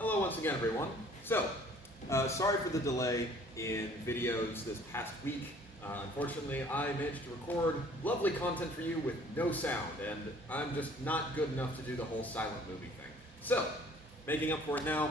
Hello once again, everyone. So, sorry for the delay in videos this past week. Unfortunately, I managed to record lovely content for you with no sound, and I'm just not good enough to do the whole silent movie thing. So, making up for it now,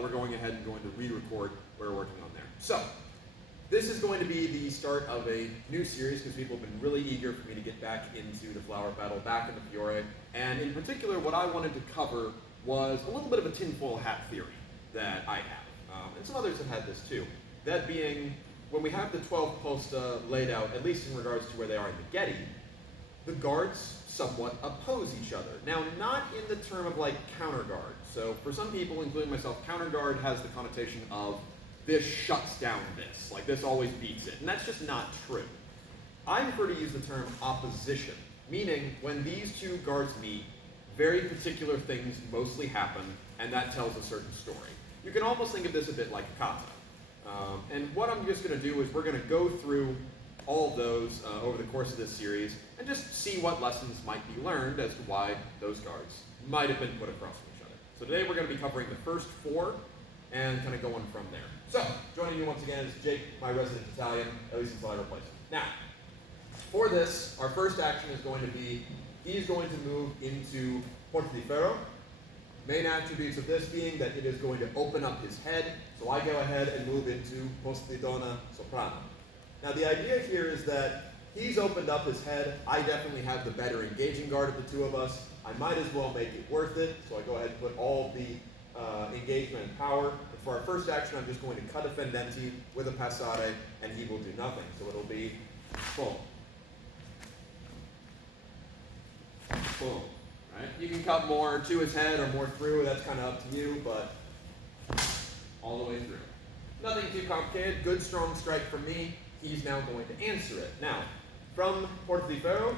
we're going ahead and going to re-record what we're working on there. So, this is going to be the start of a new series because people have been really eager for me to get back into the flower battle, back into Fiore, and in particular, what I wanted to cover was a little bit of a tinfoil hat theory that I have. And some others have had this too. That being, when we have the 12 posta laid out, at least in regards to where they are in the Getty, the guards somewhat oppose each other. Now, not in the term of like counter guard. So for some people, including myself, counter guard has the connotation of this shuts down this, like this always beats it. And that's just not true. I prefer to use the term opposition, meaning when these two guards meet, very particular things mostly happen, and that tells a certain story. You can almost think of this a bit like a kata. And what I'm just going to do is we're going to go through all of those over the course of this series and just see what lessons might be learned as to why those guards might have been put across from each other. So today we're going to be covering the first four and kind of going from there. So, joining me once again is Jake, my resident Italian, at least until I replace him. Now, for this, our first action is going to be he's going to move into Fiore. Main attributes of this being that it is going to open up his head, so I go ahead and move into Posta Soprano. Now the idea here is that he's opened up his head, I definitely have the better engaging guard of the two of us, I might as well make it worth it, so I go ahead and put all of the engagement and power. But for our first action, I'm just going to cut a fendenti with a passare, and he will do nothing, so it'll be boom. Boom, right? You can cut more to his head or more through, that's kind of up to you, but all the way through. Nothing too complicated, good strong strike from me. He's now going to answer it. Now, from Fiore,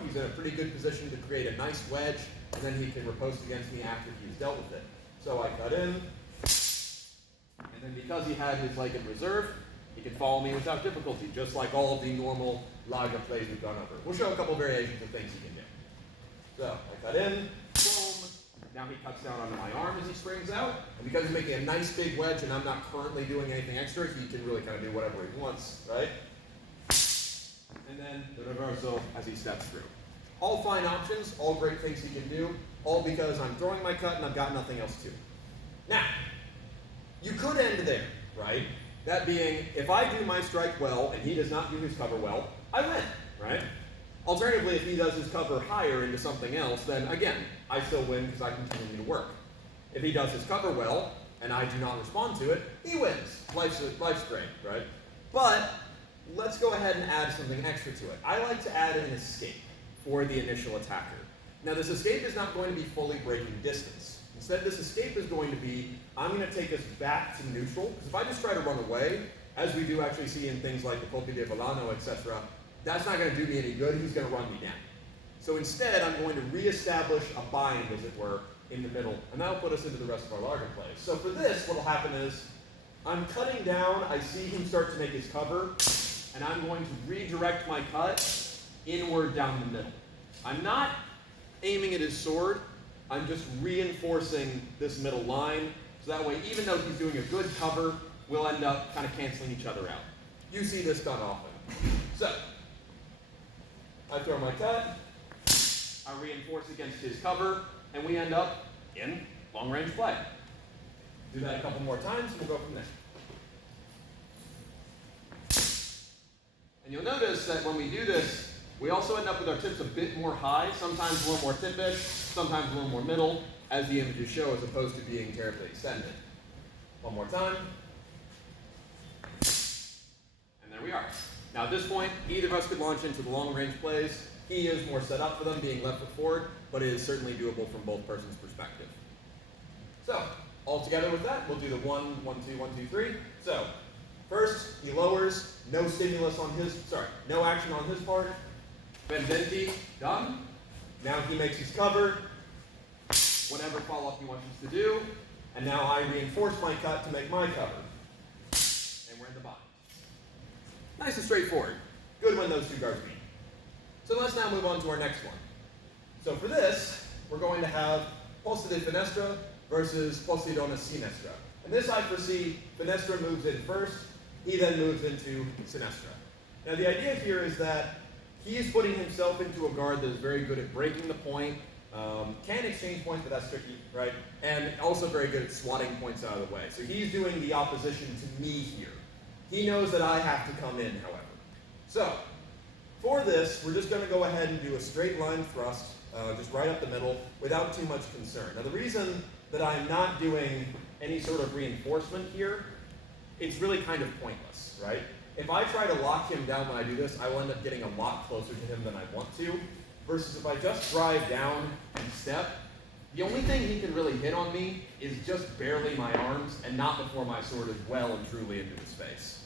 he's in a pretty good position to create a nice wedge, and then he can riposte against me after he's dealt with it. So I cut in, and then because he had his leg in reserve, he can follow me without difficulty, just like all of the normal Laga plays we've gone over. We'll show a couple variations of things he can do. So, I cut in, boom, now he cuts down onto my arm as he springs out, and because he's making a nice big wedge and I'm not currently doing anything extra, he can really kind of do whatever he wants, right? And then the reversal as he steps through. All fine options, all great things he can do, all because I'm throwing my cut and I've got nothing else to. Now, you could end there, right? That being, if I do my strike well and he does not do his cover well, I win, right? Alternatively, if he does his cover higher into something else, then again, I still win because I continue to work. If he does his cover well, and I do not respond to it, he wins. Life's great, right? But let's go ahead and add something extra to it. I like to add an escape for the initial attacker. Now this escape is not going to be fully breaking distance. Instead, this escape is going to be, I'm going to take us back to neutral, because if I just try to run away, as we do actually see in things like the Colpi di Volano, etc., that's not going to do me any good, he's going to run me down. So instead, I'm going to reestablish a bind, as it were, in the middle, and that'll put us into the rest of our larger plays. So for this, what'll happen is, I'm cutting down, I see him start to make his cover, and I'm going to redirect my cut inward down the middle. I'm not aiming at his sword, I'm just reinforcing this middle line, so that way, even though he's doing a good cover, we'll end up kind of canceling each other out. You see this done often. So, I throw my cut, I reinforce against his cover, and we end up in long-range play. Do that a couple more times, and we'll go from there. And you'll notice that when we do this, we also end up with our tips a bit more high, sometimes a little more tipish, sometimes a little more middle, as the images show, as opposed to being terribly extended. One more time. And there we are. Now at this point, either of us could launch into the long-range plays. He is more set up for them, being left foot forward, but it is certainly doable from both persons' perspective. So, all together with that, we'll do the 1, 1, 2, 1, 2, 3. So, first, he lowers, no action on his part. Fendenti, done. Now he makes his cover, whatever follow-up he wants us to do, and now I reinforce my cut to make my cover. And we're in the bind. Nice and straightforward. Good when those two guards meet. So let's now move on to our next one. So for this, we're going to have Posta di Finestra, versus Posidones Sinistra. And this I foresee, Finestra moves in first, he then moves into Sinistra. Now the idea here is that he is putting himself into a guard that is very good at breaking the point, can exchange points, but that's tricky, right? And also very good at swatting points out of the way. So he's doing the opposition to me here. He knows that I have to come in, however. So, for this, we're just going to go ahead and do a straight line thrust, just right up the middle, without too much concern. Now the reason that I'm not doing any sort of reinforcement here, it's really kind of pointless, right? If I try to lock him down when I do this, I will end up getting a lot closer to him than I want to, versus if I just drive down and step, the only thing he can really hit on me is just barely my arms, and not before my sword is well and truly into his face.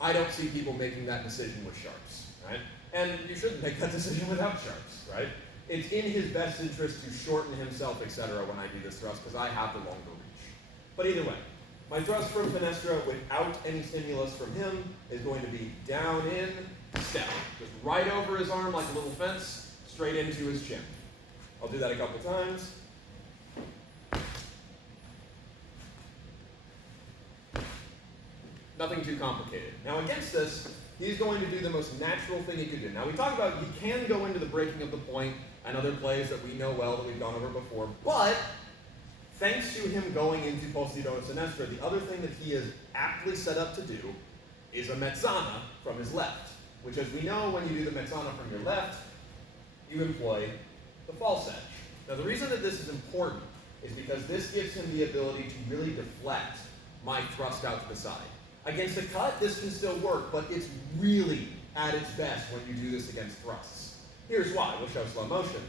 I don't see people making that decision with sharps, right? And you shouldn't make that decision without sharps, right? It's in his best interest to shorten himself, etc. when I do this thrust, because I have the longer reach. But either way, my thrust from Finestra without any stimulus from him is going to be down in, step. Just right over his arm like a little fence, straight into his chin. I'll do that a couple times. Nothing too complicated. Now against this, he's going to do the most natural thing he could do. Now we talked about he can go into the breaking of the point and other plays that we know well that we've gone over before, but thanks to him going into Posidones Sinistra, the other thing that he is aptly set up to do is a mezzana from his left, which as we know when you do the mezzana from your left, you employ the false edge. Now the reason that this is important is because this gives him the ability to really deflect my thrust out to the side. Against a cut, this can still work, but it's really at its best when you do this against thrusts. Here's why. We'll show slow motion.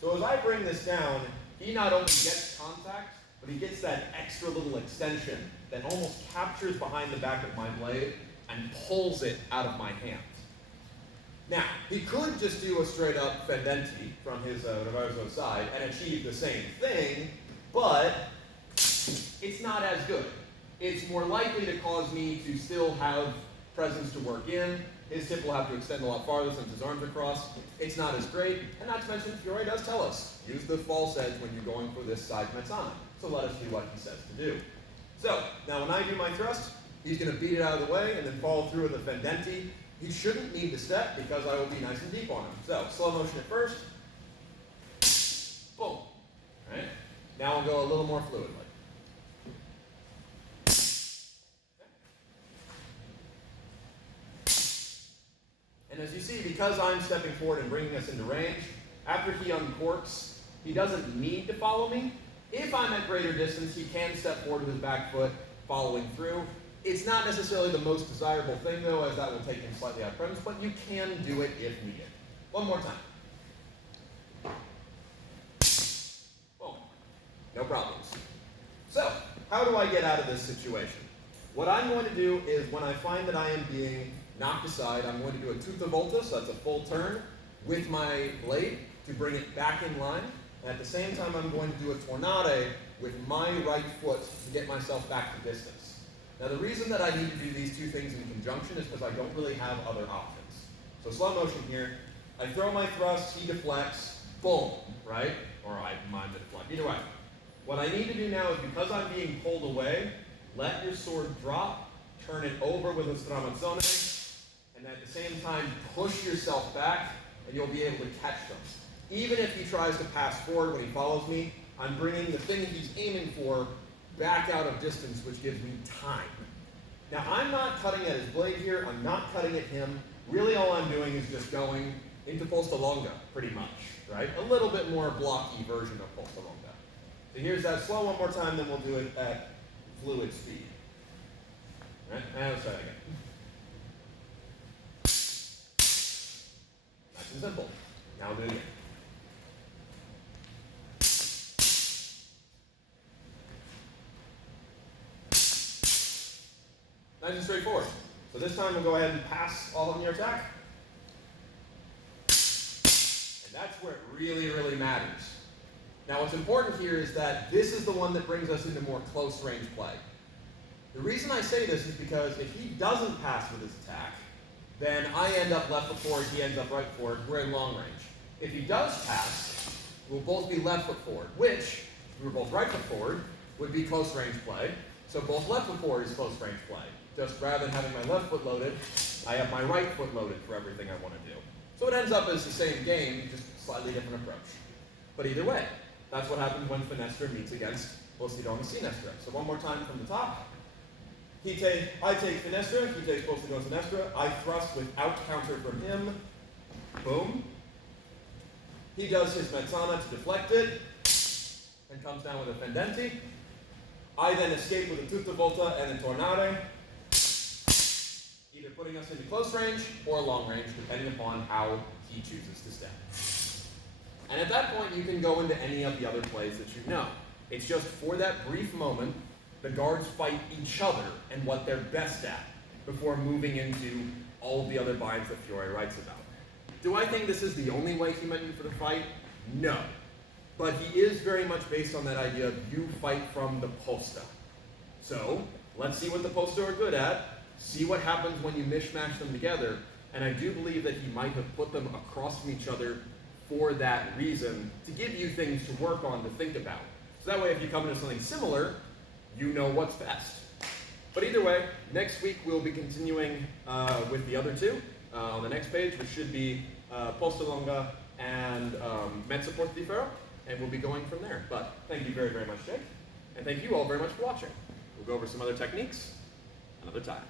So as I bring this down, he not only gets contact, but he gets that extra little extension that almost captures behind the back of my blade and pulls it out of my hand. Now, he could just do a straight up fendenti from his reverso side and achieve the same thing, but it's not as good. It's more likely to cause me to still have presence to work in. His tip will have to extend a lot farther since his arms are crossed. It's not as great, and not to mention, Fiore does tell us, use the false edge when you're going for this side mezzana. So let us do what he says to do. So, now when I do my thrust, he's going to beat it out of the way and then follow through with a fendenti. He shouldn't need to step because I will be nice and deep on him. So, slow motion at first. Boom. All right? Now I'll go a little more fluidly. And as you see, because I'm stepping forward and bringing us into range, after he uncorks, he doesn't need to follow me. If I'm at greater distance, he can step forward with his back foot, following through. It's not necessarily the most desirable thing, though, as that will take him slightly out of presence, but you can do it if needed. One more time. Boom. No problems. So, how do I get out of this situation? What I'm going to do is, when I find that I am being knocked aside, I'm going to do a tutta volta, so that's a full turn, with my blade to bring it back in line. And at the same time, I'm going to do a tornade with my right foot to get myself back to distance. Now, the reason that I need to do these two things in conjunction is because I don't really have other options. So slow motion here, I throw my thrust, he deflects, boom, right? Or I mind the deflect, either way. What I need to do now is, because I'm being pulled away, let your sword drop, turn it over with a stramazzone, and at the same time, push yourself back, and you'll be able to catch them. Even if he tries to pass forward when he follows me, I'm bringing the thing he's aiming for back out of distance, which gives me time. Now, I'm not cutting at his blade here. I'm not cutting at him. Really, all I'm doing is just going into posta longa, pretty much, right? A little bit more blocky version of posta longa. So here's that slow one more time, then we'll do it at fluid speed. All right, and let's try that again. Nice and simple. Now I'll do it again. Nice and straightforward. So this time we'll go ahead and pass all of your attack. And that's where it really, really matters. Now what's important here is that this is the one that brings us into more close range play. The reason I say this is because if he doesn't pass with his attack, then I end up left foot forward, he ends up right forward, we're in long range. If he does pass, we'll both be left foot forward, which If we were both right foot forward, would be close range play. So both left foot forward is close range play. Just rather than having my left foot loaded, I have my right foot loaded for everything I want to do. So it ends up as the same game, just slightly different approach. But either way, that's what happens when Finestra meets against Posidon Sinestra. So one more time from the top. I take Finestra, he takes Posidon Sinestra, I thrust without counter from him. Boom. He does his mezzana to deflect it, and comes down with a fendenti. I then escape with a tutta volta and a tornare, either putting us into close range or long range, depending upon how he chooses to step. And at that point, you can go into any of the other plays that you know. It's just for that brief moment, the guards fight each other and what they're best at before moving into all of the other binds that Fiore writes about. Do I think this is the only way he meant you for the fight? No. But he is very much based on that idea of you fight from the posta. So, let's see what the posta are good at, see what happens when you mishmash them together, and I do believe that he might have put them across from each other for that reason, to give you things to work on, to think about. So that way if you come into something similar, you know what's best. But either way, next week we'll be continuing with the other two on the next page, which should be Posta Longa and Mezzo Porta di Ferro, and we'll be going from there. But thank you very, very much, Jake, and thank you all very much for watching. We'll go over some other techniques another time.